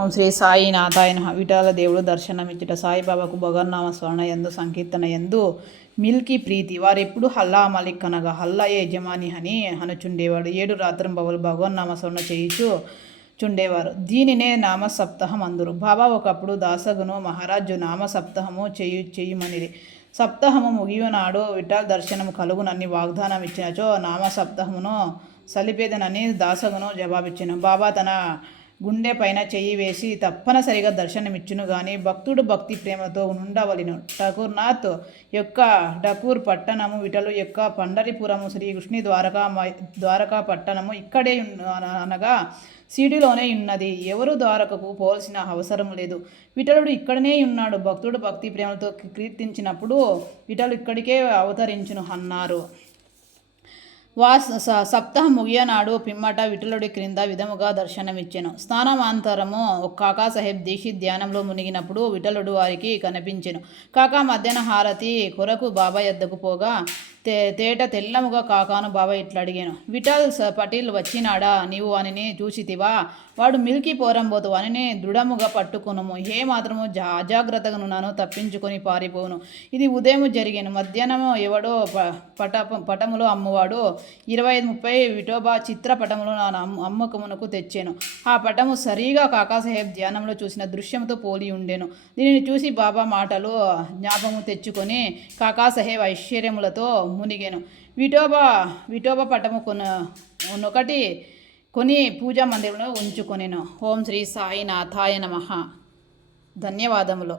ఓం శ్రీ సాయినాథాయ నమః. విఠల దేవుడు దర్శనమిచ్చుట. సాయిబాబాకు భగవన్నామ స్మరణ ఎందు సంకీర్తన ఎందు మిల్కీ ప్రీతి. వారెప్పుడు హల్లా మలిక్ అనగా హల్లాయే యజమాని అని అనుచుండేవాడు. 7 రాత్రింబవలు భగవన్నామ స్మరణ చేయుచు చుండేవారు. దీనినే నామ సప్తాహం అందురు. బాబా ఒకప్పుడు దాసగును మహారాజు నామ సప్తాహము చేయుమనిది. సప్తాహము ముగియునాడు విఠల్ దర్శనము కలుగునని వాగ్దానం ఇచ్చినచో నామ సప్తాహమును సలిపేదనని దాసగును జవాబిచ్చెను. బాబా తన గుండె పైన చెయ్యి వేసి తప్పనిసరిగా దర్శనమిచ్చును గాని భక్తుడు భక్తి ప్రేమతో నుండవలెను. ఠాకూర్నాథ్ యొక్క ఠాకూర్ పట్టణము విఠలు యొక్క పండరిపురము శ్రీకృష్ణి ద్వారకా పట్టణము ఇక్కడే అనగా సిటీలోనే ఉన్నది. ఎవరు ద్వారకకు పోవాల్సిన అవసరం లేదు. విఠలుడు ఇక్కడనే ఉన్నాడు. భక్తుడు భక్తి ప్రేమతో కీర్తించినప్పుడు విఠలు ఇక్కడికే అవతరించును అన్నారు. సప్తాహం ముగియనాడు పిమ్మట విఠలుడి క్రింద విధముగా దర్శనమిచ్చెను. స్నానానంతరము కాకాసాహెబ్ దీక్షిత్ ధ్యానంలో మునిగినప్పుడు విఠలుడు వారికి కనిపించెను. కాకా మధ్యాహ్న హారతి కొరకు బాబా యొద్దకు పోగా తేట తెల్లముగా కాకాను బాబా ఇట్లా అడిగాను. విఠల్ పటేల్ వచ్చినాడా? నీవు వానిని చూసితివా? వాడు మిల్కీ పోరంబోతు వానిని దృఢముగా పట్టుకునుము. ఏ మాత్రము అజాగ్రత్తగా నున్నాను తప్పించుకొని పారిపోను. ఇది ఉదయం జరిగాను. మధ్యాహ్నము ఎవడో పటములో అమ్మువాడు 25-30 విఠోబా చిత్రపటములు నా అమ్మకమునకు తెచ్చాను. ఆ పటము సరిగా కాకాసాహెబ్ ధ్యానంలో చూసిన దృశ్యంతో పోలి ఉండెను. దీనిని చూసి బాబా మాటలు జ్ఞాపకము తెచ్చుకొని కాకాసాహెబ్ ఐశ్వర్యములతో మునిగెను. విఠోబా పటము ఒకటి కొని పూజా మందిరంలో ఉంచుకొనెను. ఓం శ్రీ సాయినాథాయ నమః. ధన్యవాదములు.